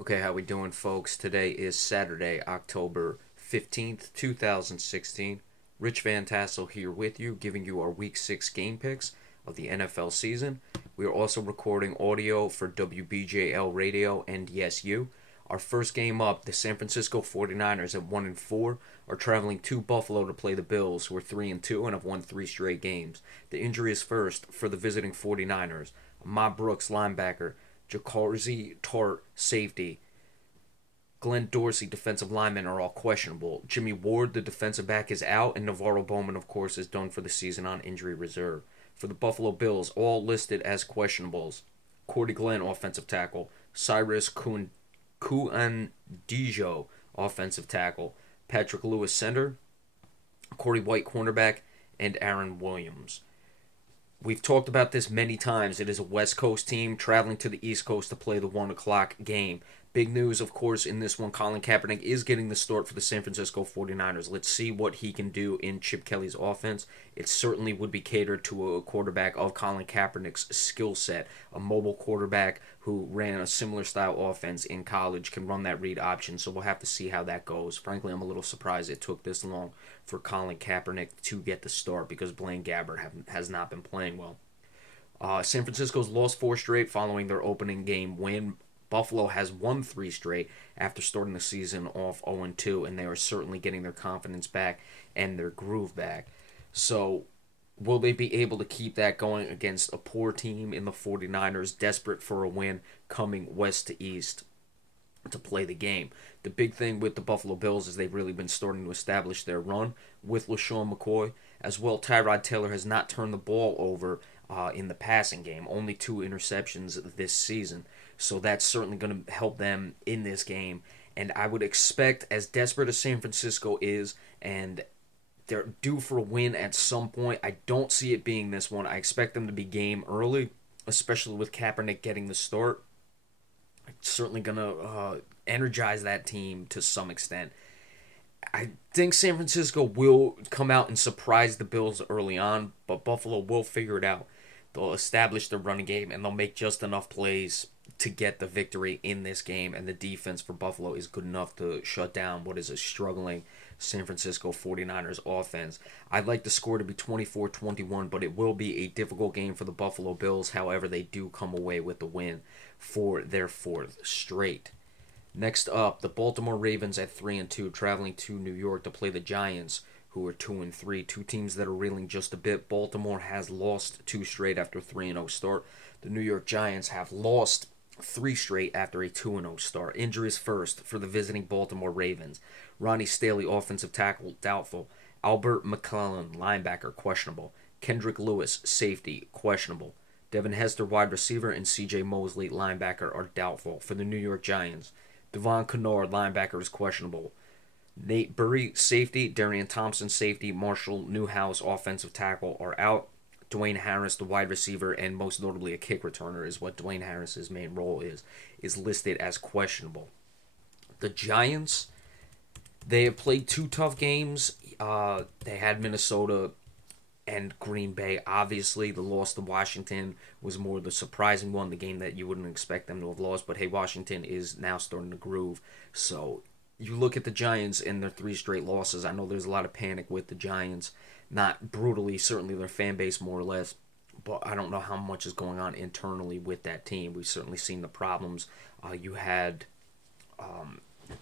Okay, how we doing, folks? Today is Saturday, October 15th, 2016. Rich Van Tassel here with you, giving you our Week 6 game picks of the NFL season. We are also recording audio for WBJL Radio and Yes You. Our first game up, the San Francisco 49ers at 1-4 are traveling to Buffalo to play the Bills, who are 3-2 and have won 3 straight games. The injury is first for the visiting 49ers. Ahmad Brooks, linebacker, Jacarzy Tart, safety, Glenn Dorsey, defensive lineman, are all questionable. Jimmy Ward, the defensive back, is out, and Navarro Bowman, of course, is done for the season on injury reserve. For the Buffalo Bills, all listed as questionables: Cordy Glenn, offensive tackle; Cyrus Kuandijo, offensive tackle; Patrick Lewis, center; Corey White, cornerback; and Aaron Williams. We've talked about this many times. It is a West Coast team traveling to the East Coast to play the 1 o'clock game. Big news, of course, in this one. Colin Kaepernick is getting the start for the San Francisco 49ers. Let's see what he can do in Chip Kelly's offense. It certainly would be catered to a quarterback of Colin Kaepernick's skill set. A mobile quarterback who ran a similar style offense in college can run that read option, so we'll have to see how that goes. Frankly, I'm a little surprised it took this long for Colin Kaepernick to get the start because Blaine Gabbert has not been playing well. San Francisco's lost 4 straight following their opening game win. Buffalo has won 3 straight after starting the season off 0-2, and they are certainly getting their confidence back and their groove back. So, will they be able to keep that going against a poor team in the 49ers, desperate for a win, coming west to east to play the game? The big thing with the Buffalo Bills is they've really been starting to establish their run with LaShawn McCoy. As well, Tyrod Taylor has not turned the ball over in the passing game. Only 2 interceptions this season. So that's certainly going to help them in this game. And I would expect, as desperate as San Francisco is, and they're due for a win at some point, I don't see it being this one. I expect them to be game early, especially with Kaepernick getting the start. It's certainly going to energize that team to some extent. I think San Francisco will come out and surprise the Bills early on, but Buffalo will figure it out. They'll establish the running game, and they'll make just enough plays to get the victory in this game, and the defense for Buffalo is good enough to shut down what is a struggling San Francisco 49ers offense. I'd like the score to be 24-21, but it will be a difficult game for the Buffalo Bills. However, they do come away with the win for their 4th straight. Next up, the Baltimore Ravens at 3-2, traveling to New York to play the Giants, who are 2-3. 2 teams that are reeling just a bit. Baltimore has lost 2 straight after a 3-0 start. The New York Giants have lost 3 straight after a 2-0 start. Injuries first for the visiting Baltimore Ravens. Ronnie Staley, offensive tackle, doubtful. Albert McClellan, linebacker, questionable. Kendrick Lewis, safety, questionable. Devin Hester, wide receiver, and C.J. Mosley, linebacker, are doubtful. For the New York Giants, Devon Kennard, linebacker, is questionable. Nate Burry, safety. Darian Thompson, safety. Marshall Newhouse, offensive tackle, are out. Dwayne Harris, the wide receiver, and most notably a kick returner, is what Dwayne Harris's main role is listed as questionable. The Giants, they have played 2 tough games. They had Minnesota and Green Bay. Obviously, the loss to Washington was more the surprising one, the game that you wouldn't expect them to have lost. But hey, Washington is now starting to groove. So you look at the Giants and their 3 straight losses. I know there's a lot of panic with the Giants. Not brutally, certainly their fan base more or less, but I don't know how much is going on internally with that team. We've certainly seen the problems. You had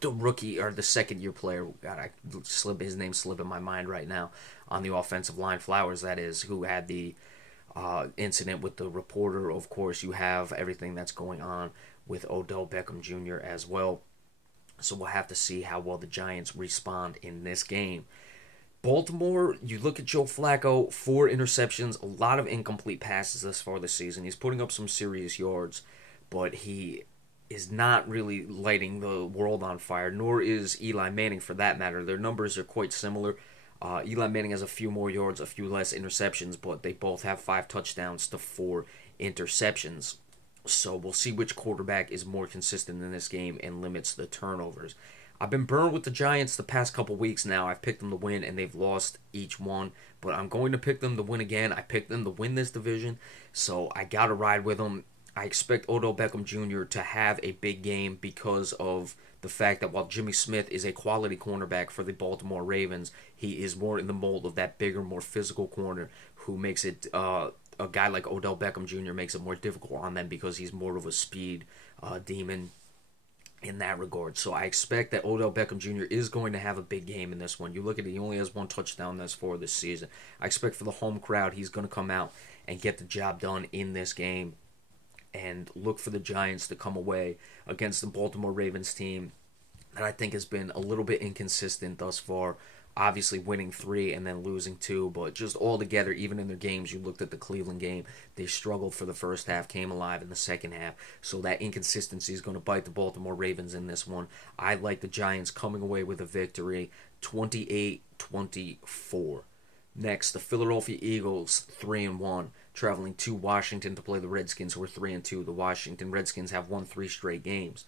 the rookie or the second-year player. God, his name slipping my mind right now, on the offensive line, Flowers, that is, who had the incident with the reporter. Of course, you have everything that's going on with Odell Beckham Jr. as well. So we'll have to see how well the Giants respond in this game. Baltimore, you look at Joe Flacco, 4 interceptions, a lot of incomplete passes thus far this season. He's putting up some serious yards, but he is not really lighting the world on fire, nor is Eli Manning for that matter. Their numbers are quite similar. Eli Manning has a few more yards, a few less interceptions, but they both have 5 touchdowns to 4 interceptions. So we'll see which quarterback is more consistent in this game and limits the turnovers. I've been burned with the Giants the past couple weeks now. I've picked them to win, and they've lost each one. But I'm going to pick them to win again. I picked them to win this division, so I got to ride with them. I expect Odell Beckham Jr. to have a big game because of the fact that while Jimmy Smith is a quality cornerback for the Baltimore Ravens, he is more in the mold of that bigger, more physical corner who makes it a guy like Odell Beckham Jr. makes it more difficult on them because he's more of a speed demon in that regard. So I expect that Odell Beckham Jr. is going to have a big game in this one. You look at it, he only has one touchdown thus far this season. I expect for the home crowd, he's going to come out and get the job done in this game and look for the Giants to come away against the Baltimore Ravens team that I think has been a little bit inconsistent thus far. Obviously winning 3 and then losing 2, but just all together, even in their games, you looked at the Cleveland game, they struggled for the first half, came alive in the second half. So that inconsistency is going to bite the Baltimore Ravens in this one. I like the Giants coming away with a victory, 28-24. Next, the Philadelphia Eagles, 3-1, traveling to Washington to play the Redskins, who are 3-2. The Washington Redskins have won 3 straight games.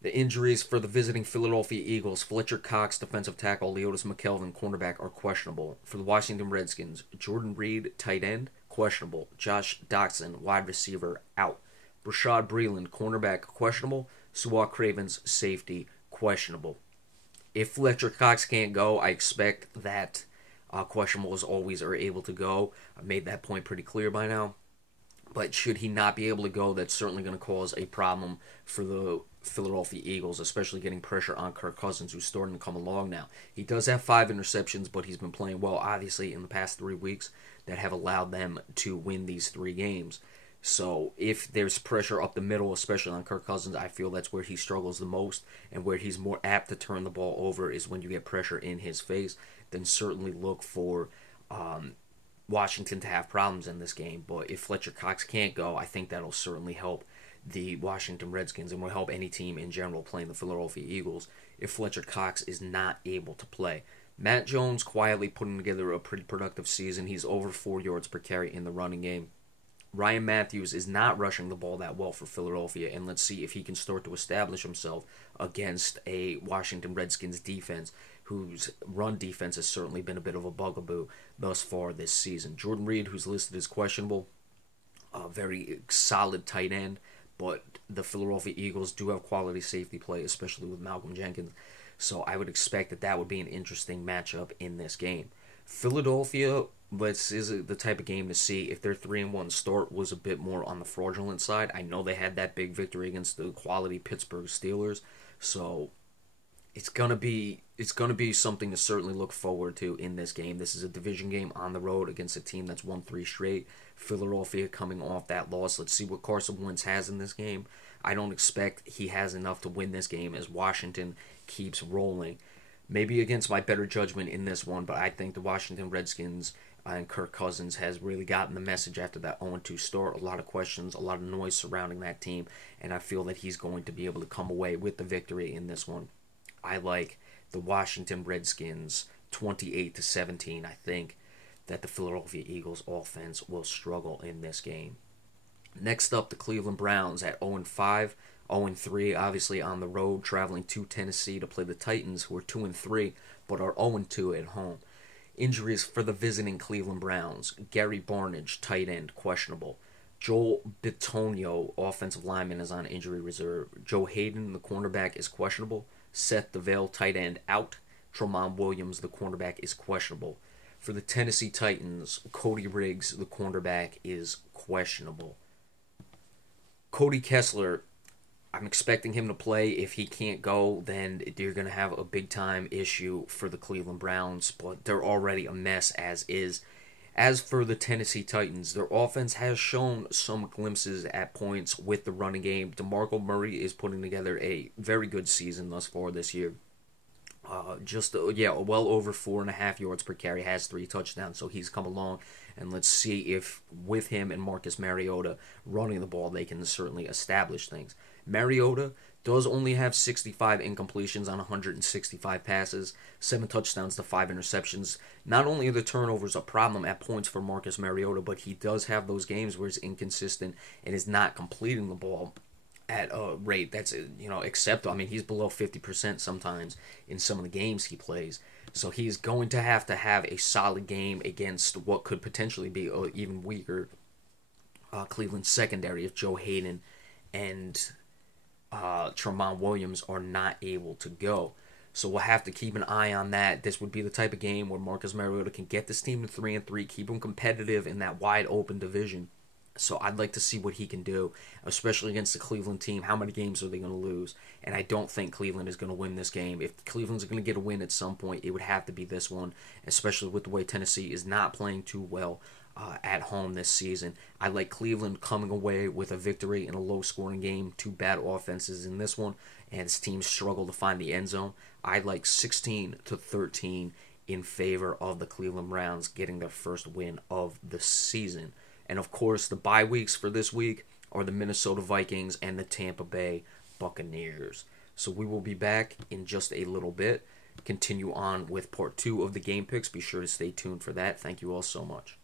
The injuries for the visiting Philadelphia Eagles, Fletcher Cox, defensive tackle, Leotis McKelvin, cornerback, are questionable. For the Washington Redskins, Jordan Reed, tight end, questionable. Josh Doctson, wide receiver, out. Rashad Breeland, cornerback, questionable. Su'a Cravens, safety, questionable. If Fletcher Cox can't go, I expect that questionables always are able to go. I've made that point pretty clear by now. But should he not be able to go, that's certainly going to cause a problem for the Philadelphia Eagles, especially getting pressure on Kirk Cousins, who's starting to come along now. He does have 5 interceptions, but he's been playing well, obviously, in the past 3 weeks that have allowed them to win these 3 games. So if there's pressure up the middle, especially on Kirk Cousins, I feel that's where he struggles the most, and where he's more apt to turn the ball over is when you get pressure in his face. Then certainly look for Washington to have problems in this game. But if Fletcher Cox can't go, I think that'll certainly help the Washington Redskins and will help any team in general playing the Philadelphia Eagles if Fletcher Cox is not able to play. Matt Jones quietly putting together a pretty productive season. He's over 4 yards per carry in the running game. Ryan Matthews is not rushing the ball that well for Philadelphia, and let's see if he can start to establish himself against a Washington Redskins defense whose run defense has certainly been a bit of a bugaboo thus far this season. Jordan Reed, who's listed as questionable, a very solid tight end, but the Philadelphia Eagles do have quality safety play, especially with Malcolm Jenkins, so I would expect that that would be an interesting matchup in this game. Philadelphia, this is the type of game to see if their 3-1 start was a bit more on the fraudulent side. I know they had that big victory against the quality Pittsburgh Steelers, so it's gonna be something to certainly look forward to in this game. This is a division game on the road against a team that's won 3 straight. Philadelphia coming off that loss. Let's see what Carson Wentz has in this game. I don't expect he has enough to win this game as Washington keeps rolling. Maybe against my better judgment in this one, but I think the Washington Redskins and Kirk Cousins has really gotten the message after that 0-2 start. A lot of questions, a lot of noise surrounding that team, and I feel that he's going to be able to come away with the victory in this one. I like the Washington Redskins 28-17. I think that the Philadelphia Eagles offense will struggle in this game. Next up, the Cleveland Browns at 0-5, 0-3, obviously on the road, traveling to Tennessee to play the Titans, who are 2-3, but are 0-2 at home. Injuries for the visiting Cleveland Browns. Gary Barnidge, tight end, questionable. Joel Bitonio, offensive lineman, is on injury reserve. Joe Hayden, the cornerback, is questionable. Seth DeVale, tight end, out. Tramon Williams, the cornerback, is questionable. For the Tennessee Titans, Cody Riggs, the cornerback, is questionable. Cody Kessler, I'm expecting him to play. If he can't go, then you're going to have a big-time issue for the Cleveland Browns, but they're already a mess as is. As for the Tennessee Titans, their offense has shown some glimpses at points with the running game. DeMarco Murray is putting together a very good season thus far this year. Well over 4.5 yards per carry, has 3 touchdowns, so he's come along. And let's see if with him and Marcus Mariota running the ball, they can certainly establish things. Mariota does only have 65 incompletions on 165 passes, 7 touchdowns to 5 interceptions. Not only are the turnovers a problem at points for Marcus Mariota, but he does have those games where he's inconsistent and is not completing the ball at a rate that's acceptable. I mean, he's below 50% sometimes in some of the games he plays. So he's going to have a solid game against what could potentially be an even weaker Cleveland's secondary if Joe Hayden and Tremont Williams are not able to go. So we'll have to keep an eye on that. This would be the type of game where Marcus Mariota can get this team to 3-3, keep them competitive in that wide open division. So I'd like to see what he can do, especially against the Cleveland team. How many games are they going to lose? And I don't think Cleveland is going to win this game. If Cleveland's going to get a win at some point, it would have to be this one, especially with the way Tennessee is not playing too well at home this season. I like Cleveland coming away with a victory in a low-scoring game. Two bad offenses in this one, and his team struggle to find the end zone. I like 16-13 in favor of the Cleveland Browns getting their first win of the season. And of course, the bye weeks for this week are the Minnesota Vikings and the Tampa Bay Buccaneers. So we will be back in just a little bit. Continue on with part 2 of the game picks. Be sure to stay tuned for that. Thank you all so much.